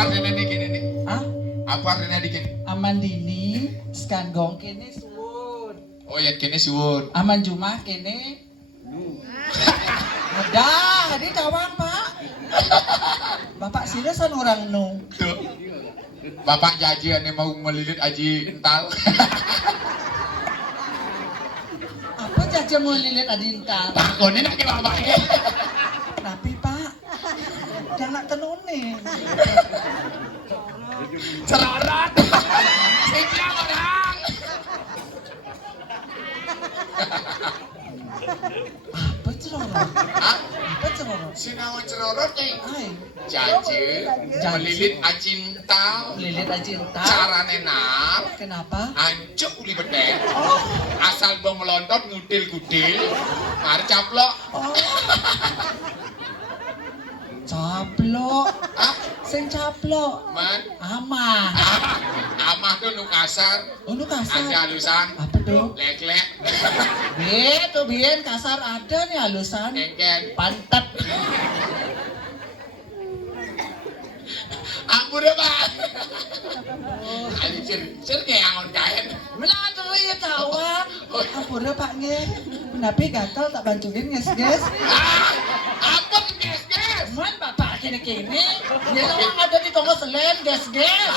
Apa rene iki kene? Hah? Apa rene iki kene? Aman dini, sekan gong kene suwun. Oh ya kene suwun. Aman Jumah kene. Ada, ini kawang Pak. Bapak seriusan orang nu. Tuh. Bapak janji ane mau melilit aji ental. Apa jaja mau lilit adinta? Takone nak ke bapak iki. Tapi Pak, jangan tenune. Cerorot. Siapa orang? Apa cerorot? Hah? Apa cerorot? Sinawan cerorot nih. Ay, Janji melilit aji ental. lilit adinta. Carane nap. Kenapa? Ancuk uli bedek. Oh, Asal bang melontot ngudil-gudil. Mari caplok. oh. Caplok. Hah? Sing caplok. Man. Amah. Amah tuh nu kasar. Oh, lu kasar. Ada halusan. Apa tuh? Lek-lek. Tuh bien kasar ada nih halusan. Kengken. Pantat. Ampun deh pak. Ayo cer ngeangon kain. Melang tuh ya tawang. Ampun Pak nge. Kenapa gatal tak bantuin nges-nges? Apa nih guys? Man bapak kini-kini. Ya lang ada di tonggo selen ges-ges.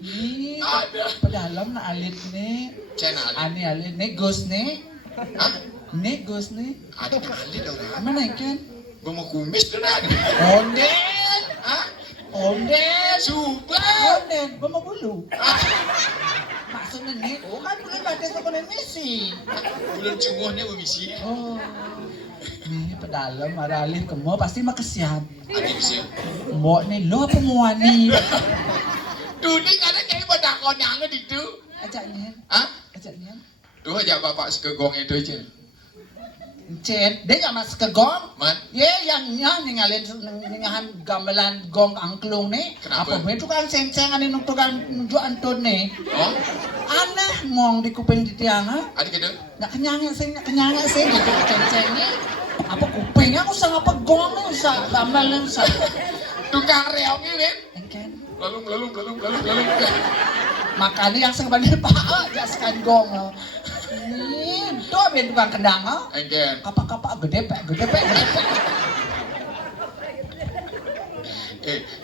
Nih, Ada. pedalam na alit nih. Channel. Ani alit nih ghost nih. Hah? Nih ghost nih. Ada kali dong. Mana ikan? Gue mau kumis tuh nan. Onden. Hah? Onden. Subah. Onden. Gua mau bulu. Maksudnya nih, oh kan bulan batas aku misi. Bulan cunguhnya memisi. Oh, nih pedalam maralih kemo pasti makasihan. Ada bisa. Mbok nih lo apa mau nih? Duning ada kayak pada konyangan itu. Ajaknya, Hah? ajaknya. Tuh aja bapak sekegong itu aja. Cet, dia nggak masuk ke gong. Man. Ya, yang ningalin ningahan gamelan gong angklung nih. Kenapa? Apa itu kan ceng-cengan ini tukang nunjuk antun nih. Oh? Aneh ngong di kuping di tiang ha? Ada gitu? Nggak kenyang sih gitu ceng-cengnya. Apa kupingnya aku usah apa gong nih usah gamelan usah. Tukang reong ini. Engken. Lalu. Makanya yang sebenarnya Pak jaskan gong. Ini tuh ben tukang kendang ha? Engken. Kapak gede pek.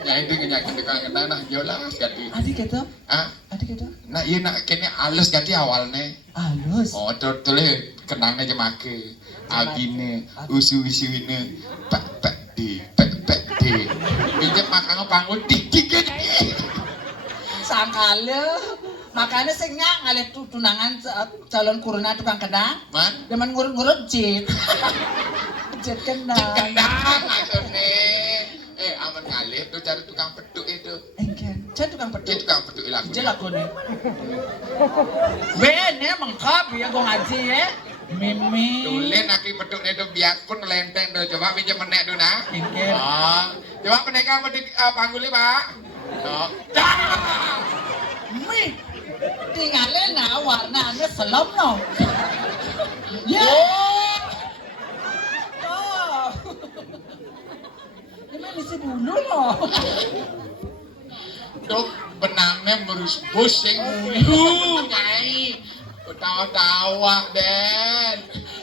Yang itu nyakin tukang kena nah jelas ganti. Adik gitu, Ah, adik gitu. nah iya nak kene halus ganti awalnya. Halus. Oh, tulis kenangnya jemake. Agine, usu-usune, pak di. Pinjam makan pangun dikit. Sangkale. Makanya sing ngalih tunangan calon kuruna tukang kendang. Man, Demen ngurut-ngurut jet. Jet kendang. kendang maksudnya. Aman ngalih tuh cari tukang peduk itu. Engken. Jet tukang Dia pedut. tukang peduk ilang. Jet lagu nih. Wene mengkap ya gua ngaji ya. Mimi. Tulen aki peduk itu biarpun lenteng tuh. Coba pinjam menek tuh nah. Engken. Oh, coba pendekar peduk panggulnya pak. Oh, dah. Mi. Tinggalin na warnanya selam no. Ya. Oh. Ini misi bulu loh. Dok, benangnya merus pusing mulu, nyai. Tawa-tawa, Den.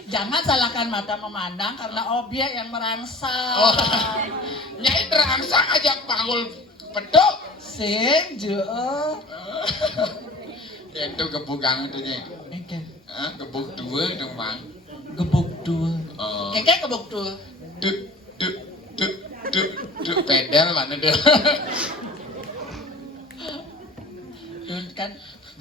Jangan salahkan mata memandang karena objek yang merangsang. Oh, nyai terangsang aja panggul peduk. Sing je. Itu gebugang itu nyai. Engke. Hah, gebuk dua dong bang. Gebuk dua. Oh. Keke gebuk dua. Duk pedal mana deh. Dun kan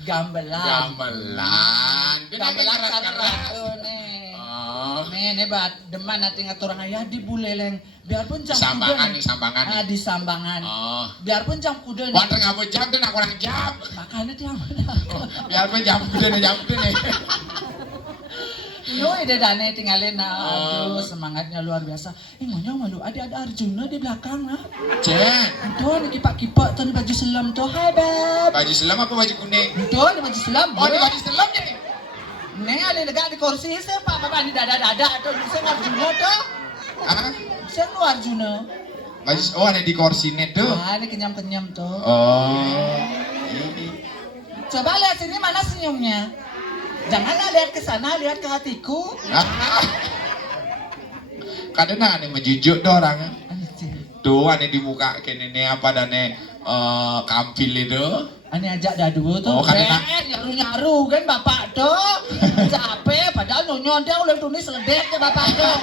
gamelan. Gamelan. Dia Gamelan keras-keras. karena nih. Oh. Nih bat deman nanti ngatur orang ayah di buleleng. Biarpun jam Sambangan kuda nih, sambangan nih. Ah, di sambangan. Oh. Biarpun jam kuda nih. Water ngapa jam tuh nak kurang jam. Makanya dia Biarpun jam kuda nih. Yo ide dane tinggalin aduh Oh. semangatnya luar biasa. Ngonyong malu ada Arjuna di belakang nah. Cek. Tuh nih kipak-kipak tuh nih baju selam tuh. Hai beb. Baju selam apa baju kuning? Tuh nih baju selam. Oh, ini baju selam nih. Neng ada dekat di kursi saya Pak Bapak di dada-dada tuh bisa Arjuna tuh. Hah? Bisa lu Arjuna. Oh, ada di kursinya tuh. Ah, ini kenyam-kenyam tuh. Oh. Coba lihat sini, mana senyumnya? Janganlah lihat ke sana, lihat ke hatiku. Kadang ane menjujuk tuh orang. Anjir. Tuh ane di muka kene ne apa dane kampil itu. Ane ajak dadu tuh. Oh, kadang nyaru-nyaru kan bapak tuh. Capek, padahal nyonya dia oleh tunis ledek ke bapak tuh.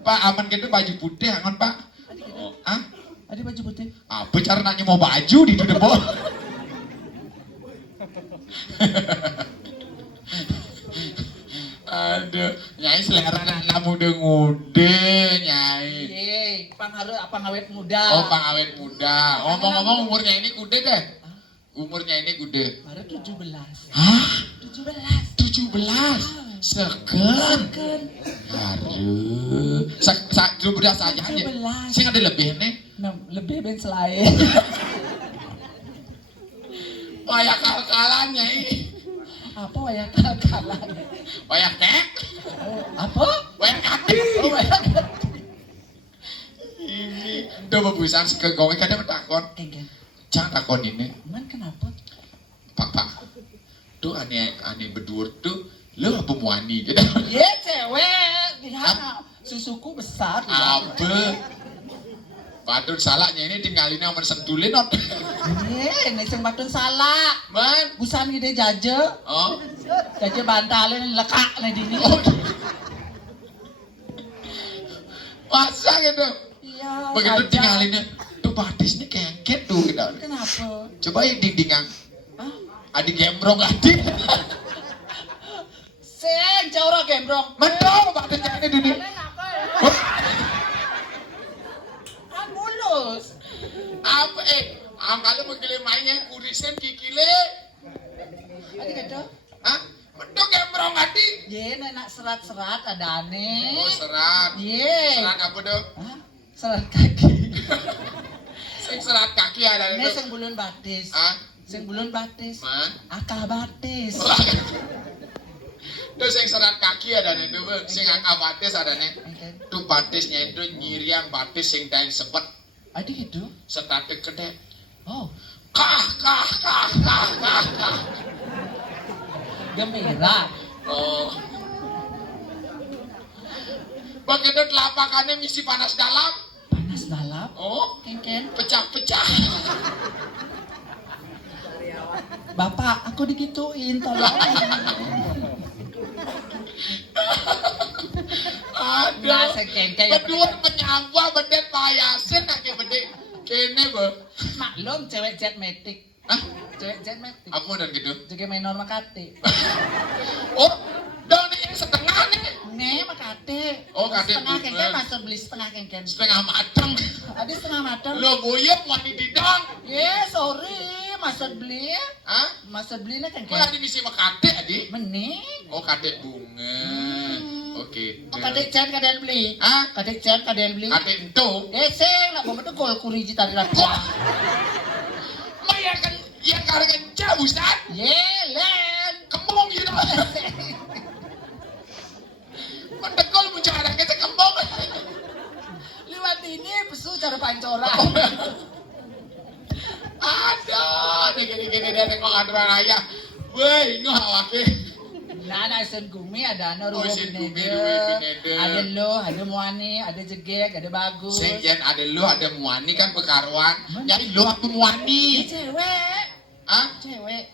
Pak, aman gitu baju putih angon, Pak. Ah? Ada baju putih. Apa cara nanya mau baju di debo? Aduh, nyai selera anak muda nyai. Iya, pang awet muda. Oh, pengawet muda. Ngomong-ngomong umurnya ini kude deh. Umurnya ini kude. Baru 17. Hah? 17. 17. Seken. Kan. Aduh. Sak beras aja aja. 17. Sing ada lebih nih. Nah, lebih ben selain. Wayak kal-kalan nyai. Apa wayak kalah? Wayak kek. Apa? Wayak kaki. Oh, wayak. Ini udah bebusan sekegongnya kadang takon. Enggak. Jangan takon ini. Man kenapa? Pak. Tuh aneh berdua tuh lu apa muani gitu. Ye cewek, lihat susuku besar. Apa? Patut salahnya ini tinggalin yang sentulin not. Ye, ini sing patun salah. Man. Busan gede jaje. Oh. Jaje bantalin lekak nih dini. Oh. Masa gitu. Iya. Begitu saja. tinggalinnya. Tuh batisnya kengket tuh gitu. Kenapa? Coba yang dingdingan. Hah? Adik gembrong adik. Sen, jauh gembrong. Betul, batisnya ini dini. Kan mulus. Apa angkali begini mainnya kurisen kikile. Adik kata? Hah? Betul gembrong adik. Ye, nenek serat-serat ada aneh. Oh serat. Ye. Serat apa tuh? Hah? Serat kaki. Sing serat kaki ada Ini itu. sing bulun batis. Hah? Sing bulun batis. Man. Akal batis. Tuh sing serat kaki ada nih tuh, sing angka batis ada nih. Oke. Tuh batisnya itu nyiriang batis sing dain sepet, Adik itu? setate gede. Oh, Kah. gembira. Oh. Begitu telapakannya misi panas dalam. Panas dalam. Oh, Ken. pecah-pecah. Bapak, aku digituin, tolong. Aduh. Nah, sekengke ya. Berdua penyambah bedet payasin lagi bedet. Kene be. Maklum, cewek jet metik. Hah? Cewek jet metik. Apa dan gitu? Juga main norma kate. Oh, dong ini yang setengah nih. Nih, makate. Oh, kate Setengah bunga. kengken, masuk beli setengah kengken. Setengah matang. Ada setengah matang. Lo boyem wani didang. Sorry, masuk beli. Hah? Masuk beli nih Kok kengken. ada misi makate adi? Menih. Oh, kate bunga. Oke. Oh, kadek jan kadean beli. Hah? Kadek jan kadean beli. Kate ento. Sing, nak betul gol kuriji tadi lagi. Maya kan yang karangan jauh, Ustaz. Len. Kembung gitu. Mendekol muncul ada kita kembung. Liwat ini pesu cara pancoran. Aduh, gini-gini dia tengok ada ayah. Woi, ngoh awake. Nah, sen gumi ada Oh, ruwo sen gumi, binede. ruwo binede. Ada lo, ada muani, ada jegek, ada bagus. Sing yen ada lu ada muani kan pekaruan. Jadi lu apa muani? Cewek. Hah? Cewek.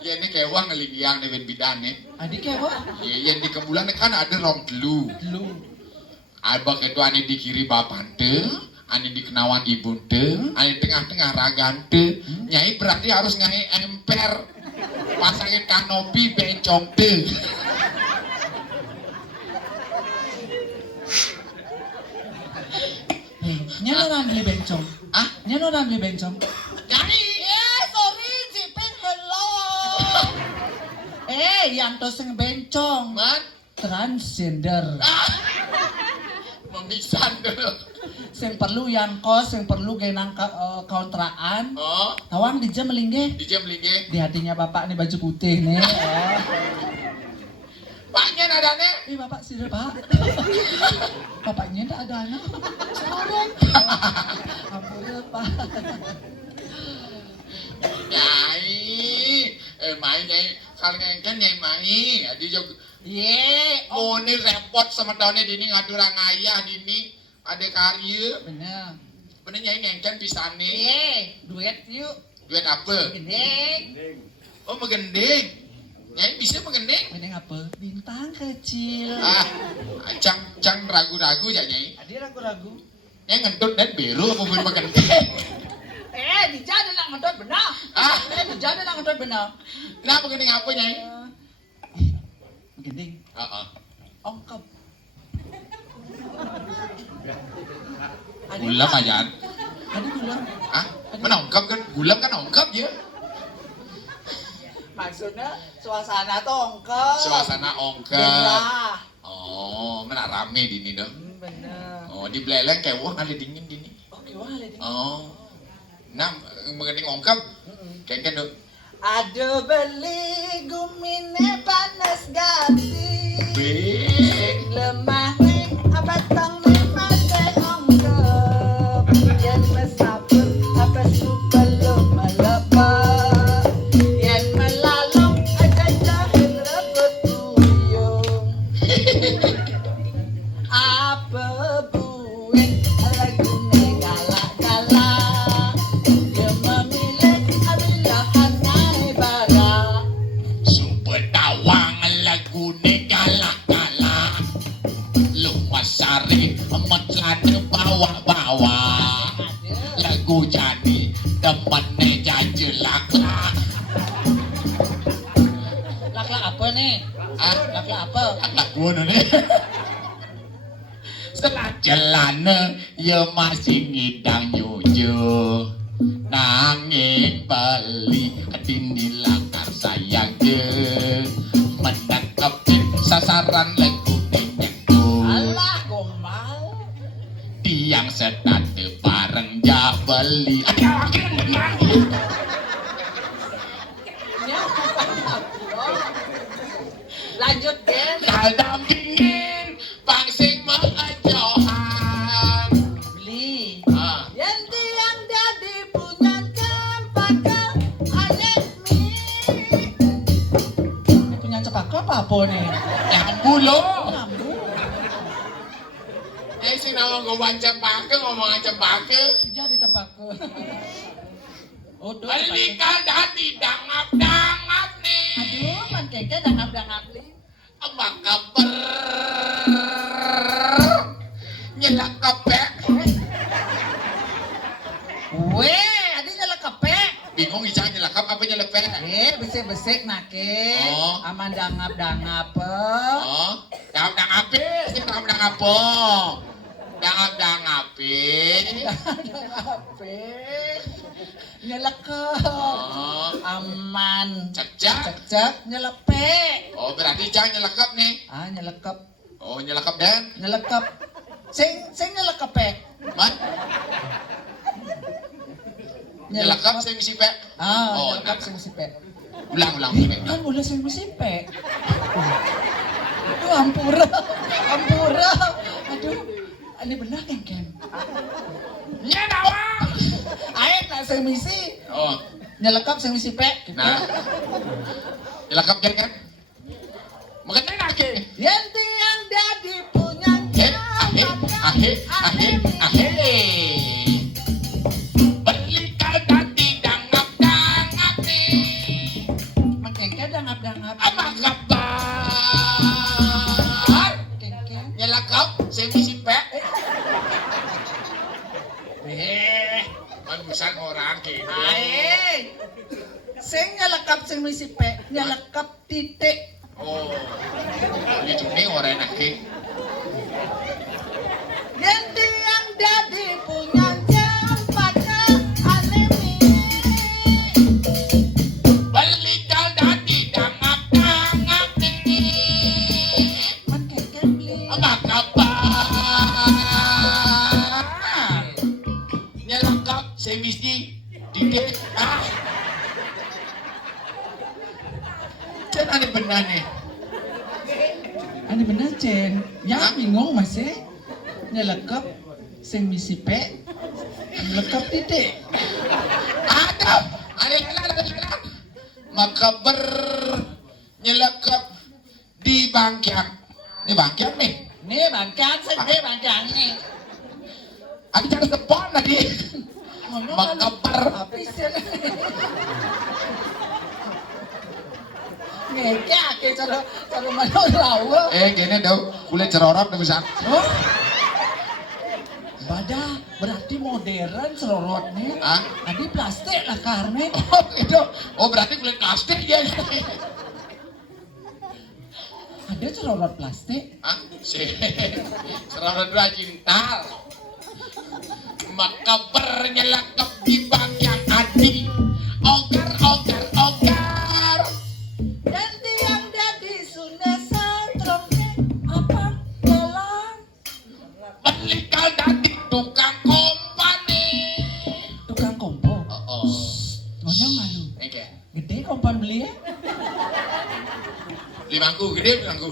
Ya ini kewang ngeliliang dengan bidane. Adik kewa. Ya yang di kebulan kan ada rong telu. Lu. Abang itu ane di kiri bapante, ane di kenawan ibunte, ane tengah-tengah ragante. Nyai berarti harus nyai emper. Pasangin kanopi bencong te. Nyano orang beli bencong. Ah, Nyano orang beli bencong. nyai. Sorry, Jipin hello. Yang to sing bencong. Man, Transgender. memisan dulu. Sing perlu yang kos, sing perlu genang kontraan. Oh, Tawang di jam melingge. di jam lagi. Di hatinya bapak nih baju putih nih. Paknya nadane. Bapak sih pak. bapaknya enggak ada anak. Seorang. Ampun, Pak. Nyai, Mai nyai, kalau ngengken nyai Mai, adi jog. Ye, Oh ini repot sama tahunnya dini ngadu orang ayah dini, ada karya. bener. Bener nyai ngengken bisa nih. Ye, duet yuk. Duit apa? Gendeng. Oh megending. Nyai bisa megending? Gendeng apa? Bintang kecil. Cang ragu-ragu ya nyai. Adi ragu-ragu. Nyai ngentut dan biru apa pun megending. Dijada nak ngedot benar. Dijada nak ngedot benar. Nah megending apa nyai? Gendeng. Ongkep. Gulam aja. Ada gulam. Menongkap kan? Gulam kan ongkap ya? Maksudnya suasana tuh ongkep. Suasana ongkap. Belah. Oh, mana rame dini dong. Bener. Oh, di beleleng kayak wah kali dingin dini. Oke, wah ada di. Oh. Nah, mengenai ongkap, kayak kan dong. Aduh beli gumine panas ganti. Be. Lemah nih abatang nih mate ongkep. Yen mesapun apa supelum melepak. Yen melalung aja jahil rebut tuyung. Apa buin lagune galak-galak. Dia memilih abilahan naik bara. Super tawang lagu galak-galak. Lumas sari metlane bawa-bawa. Lagu jadi temennya jajelak-lak. Lak-lak apa nih? Lak-lak apa? Lagu nih. Setelah jalan ya masih ngidang nyuju. Nanging bali dini lakar sayang ke menangkapin sasaran lagu nyentu. Alah gombal. Tiang sedat bareng jabali. Lanjut Gen. Dampingin pangsing mengajohan. Beli. Ah, Yang tiang jadi punya cempaka anek mi. Ini punya cempaka apa nih? nyambu lo. Nyambu. Si nama gue cempaka ngomong cempaka. Jadi cempaka. Oh, tuh. Beli dadi dangap-dangap nih. Aduh, man keke dangap-dangap li. Apa kabar? Nyelak kepek. Weh, ada nyala kepek. Bingung ijang nyelak kep apa nyelak pek? Besek-besek nake. Oh. Aman dangap-dangap. Oh, dangap-dangapin. Si dangap-dangapo. Dangap-dangapin. Dangap-dangap. Nyelekep. Oh, Aman. cek-cek. Cek-cek nyelepek. Oh, berarti ijang nyelak kep nih. Nyelekep. Oh, nyelak kep dan? Nyelekep. Sing nyelekepek. Man? Nyelak kep saya misi pek. Oh, nyelekep nah. sing sipek. Ulang-ulang. Kan boleh sing sipek. Aduh, ampura. Ampura. Aduh, ini benar kan, Ken? Nya nawang. Ayo nak sing misi. Oh, Nyelekep sing sipek. nah. Nyelak kep kan? Mengenai lagi. Yang tiang dadi punya Ahe. Beli dadi dangap-dangap nih. Makengke dangap-dangap. Apa kabar? Kengke. Nyelakap, saya misi pek. Manusan orang gitu. Ae. Sing nyelekap sing misi pek, nyelekap titik. Oh, itu nih orang lagi. Yang tiang dadi punya cempaka anemi. Beli dadi dangap-dangap nih. Makengke beli. Apa kabar? Nyelakap, saya misi didik. Jangan ada benar nih. Ini benar, Cen. Ya, Hah? bingung masih. nyelekep sing misipe nyelekep titik. Aduh, ada makaber nyelekep di bangkyang. Ini bangkyang nih. Nih bangkang sende bangkang nih. Ada cara sepon tadi. Makaber. Habis ya. Ngeke ake cara mana lawa. Gini dong, kulit cerorot tuh bisa. Oh. Bada berarti modern selorotnya. Ah? Adi plastik lah karena. Oh itu, oh berarti kulit plastik ya. Ada selorot plastik. Ah, sih, cerorot dua cinta. Makaber nyelekep di bangkyang adi. Ogar, ogar, ogar. Dan tiang dadi Sunda Satrongnya apa jalan? Belikal dadi tukang kompani. Tukang kompo. Oh, Ngonyong malu. oke. Gede kompan beli ya? Limangku gede limangku.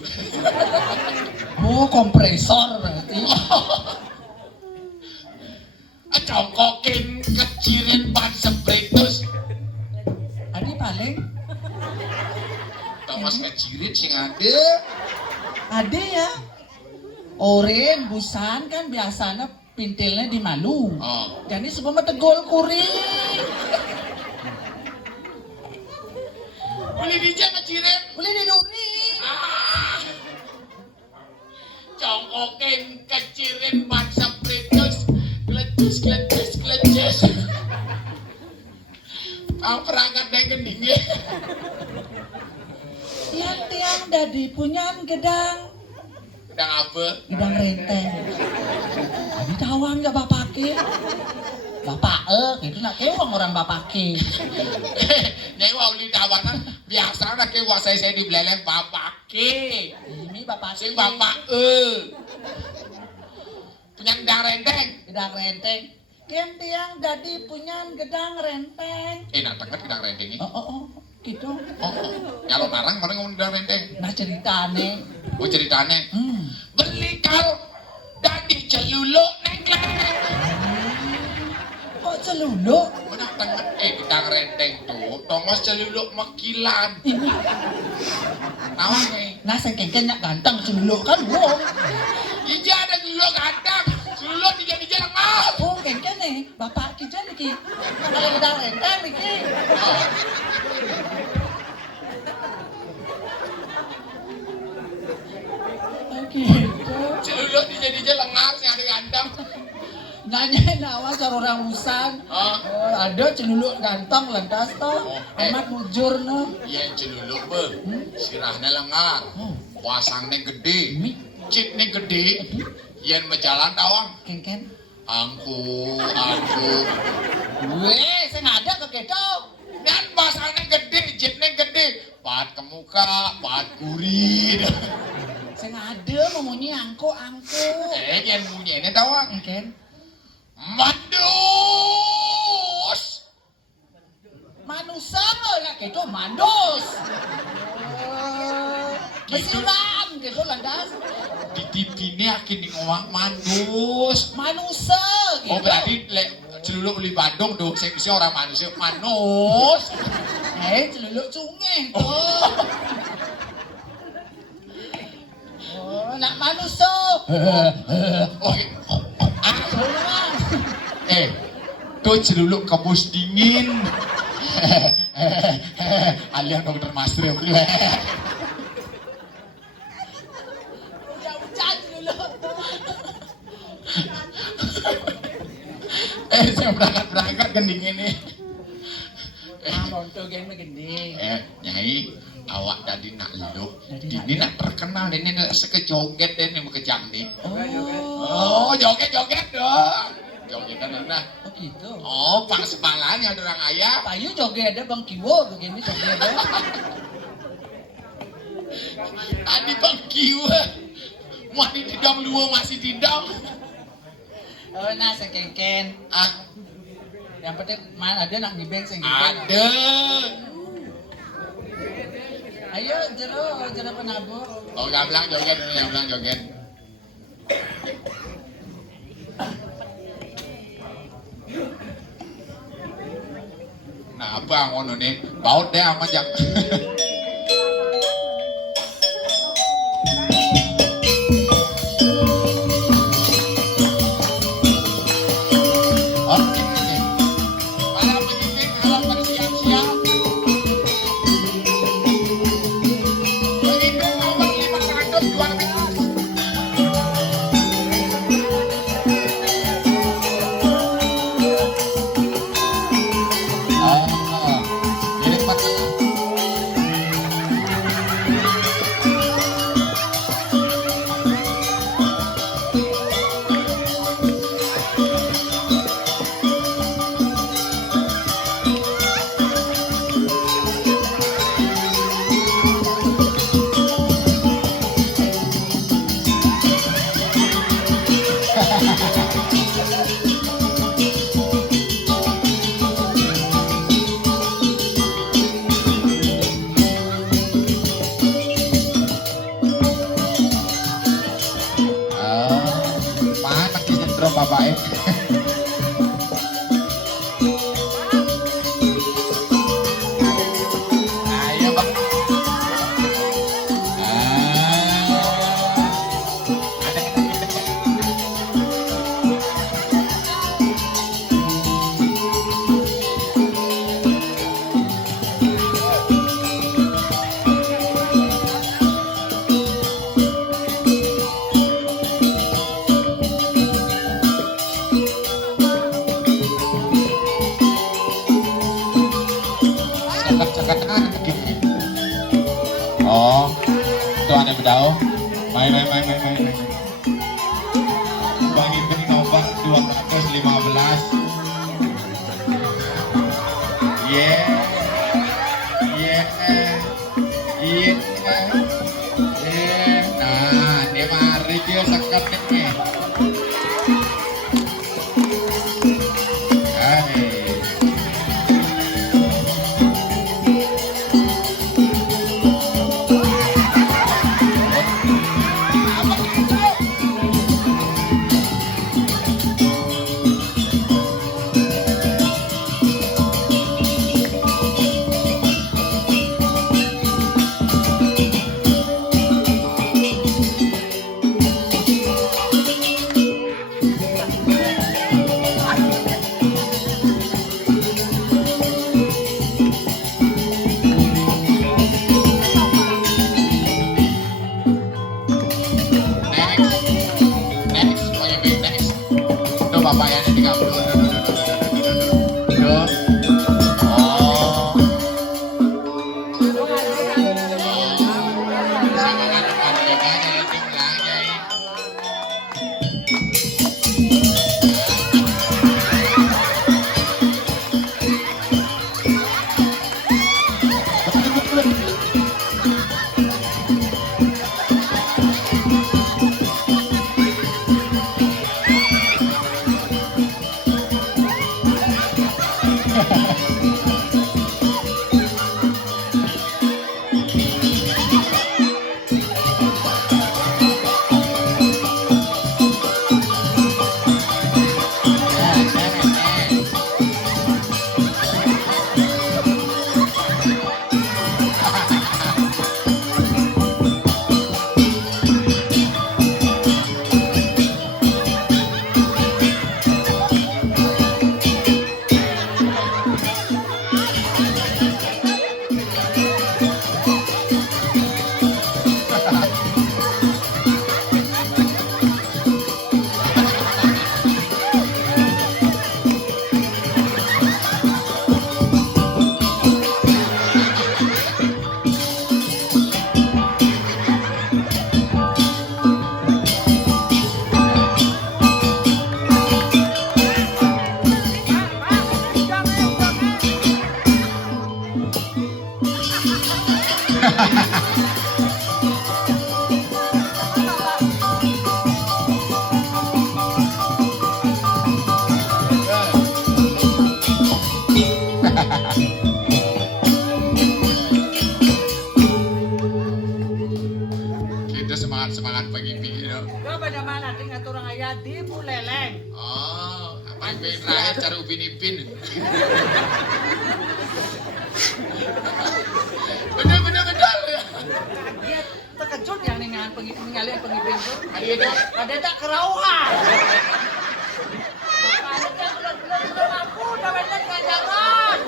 Oh kompresor berarti. Congkokin kecirin ban spretus. Adi paling Thomas kecirin sing ada. ada ya. Oren busan kan biasanya pintilnya di malu. Oh. Jadi sebelum tegol kuring. Beli DJ kecirin. Boleh diduri. Ah. Congkokin kecirin ban spretus. Glecus, glecus, glecus. Perangkat yang gendingnya. Tiang-tiang dadi punyan gedang. Sedang apa? Gedang renteng. Adi tawang gak bapake. Bapak itu nak kewang orang bapake. Nyai wau li tawanan biasa nak kewa saya di beleleng bapak ke. Ini bapak Sing bapak punya gedang renteng. gedang renteng. Tiang-tiang dadi punyan gedang renteng. Nah tengah gedang renteng ini. Oh, gitu. Kalau narang mana ngomong gedang renteng. Nah ceritane. Oh ceritanya. Beli kal dadi celuluk nengklek. Kok celuluk? Mana tengah gedang renteng tuh. Thomas celuluk mekilan. Ini. Nawang nih. Nah sengkengnya ganteng celuluk kan wong. Ija ada celuluk ganteng. Celuluk dijadi lengah. Oh kengke nih. Bapak kita niki. Kalau gedang renteng niki. Gitu. Celuluk dijadi lengah sih ada ganteng. Nyanyi nawa cara orang usan. Ah. Ada celuluk ganteng lantas toh. Amat mujur no. Iya celuluk be. Sirahnya lengar. Pasangnya gede. Cipnya gede. Yen menjalan tawang. Kengken. Angku. Weh, saya nggak ada ke gitu. Dan pasangnya gede, jipnya gede. Pat ke muka, pat kurit. Saya nggak ada memunyi angko. Yen bunyinya tawang. Kengken. Mandus. Manusia nggak gitu, mandus. Mesiran gitu landas. Di TV ini akhirnya di ngomong mandus. Manusia gitu. Oh berarti celuluk di Bandung tuh, saya orang manusia manus. Celuluk cungeng tuh. Oh, nak manusia. Oh, tuh celuluk kebus dingin. Alias dokter Masri. Jauh-jauh celuluk. Saya berangkat gending ini. Nonton game gede. Nyai, awak tadi nak lu. Ini nak terkenal, ini nak sekejoget ini mau kejam nih. Oh, joget-joget dong. Jogetan nah. Oh gitu. Oh, pang sepalanya ada orang ayah. Payu joget ada Bang Kiwo begini joget ada. Tadi Bang Kiwa. Masih tidam lu masih tidam. Oh, nah sekengken. Ah, Yang penting mana ada nak ngibeng sekengken. ada. Ayo jero penabur. Oh, gamblang joget, gamblang joget. Mbah ngono nih. Baut deh aman jak. Oke. Para penyidik harap bersiap-siap. Penyidik nomor 512. Ini empat. Mana kisah drop apa ya? Ayo bang. Cakap-cakap gini. Oh, itu ada bedau. Main. Bagi beri nombor 215. Yeah. Nah, dia mari dia sekat nih. Next. Tuh bapak yang di kampung. Tuh. Oh. Sama kan bapaknya itu mulanya. Mulyadi Buleleng. Oh, apa yang pengen terakhir cara Upin Ipin. Bener. Dia terkejut yang ninggalin pengipin itu. Ada itu. Ada tak kerauhan. Makanya dia belum aku namanya ganjaran.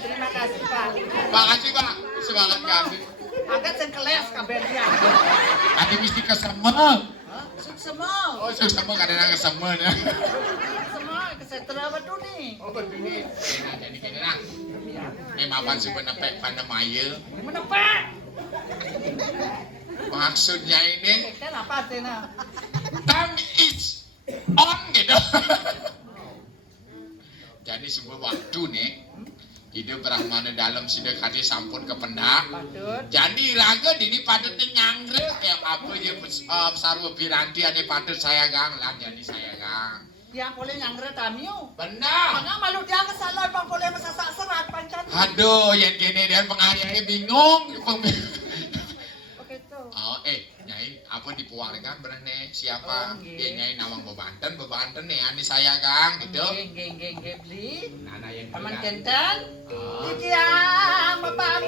Terima kasih Pak. Makasih Pak, semangat kasih. Agak sengkeles kabar dia. Tadi mesti kesema. Suksema. Oh, kesema kadang kesema ya. Semua kesetera betul nih. Oh, begini. Nah, jadi gini lah. Mapan sih menepek pada maya. Gimana Pak? Maksudnya ini Kan apa sih nah? time is on gitu. Jadi sebuah waktu nih, hidup Brahmana dalam sidak hati sampun ke pendak. Patut. Jadi raga dini patut nyangre kayak apa ya sarwa piranti ane patut saya gang lah jadi saya gang. Yang boleh nyangre tamiu. Benar. Mana malu dia kesalahan bang boleh masasak serat pancan. Aduh, yang gini dan pengaryanya bingung. Oke tuh. Oh, Nyai, apa dipuarkan berane siapa? Oh, nggih. Ya Nyai nawang bebanten nih, ani saya gang gitu. Nggih beli. Nana yang Paman bilang. Kenten. Oh. Iki yang bapak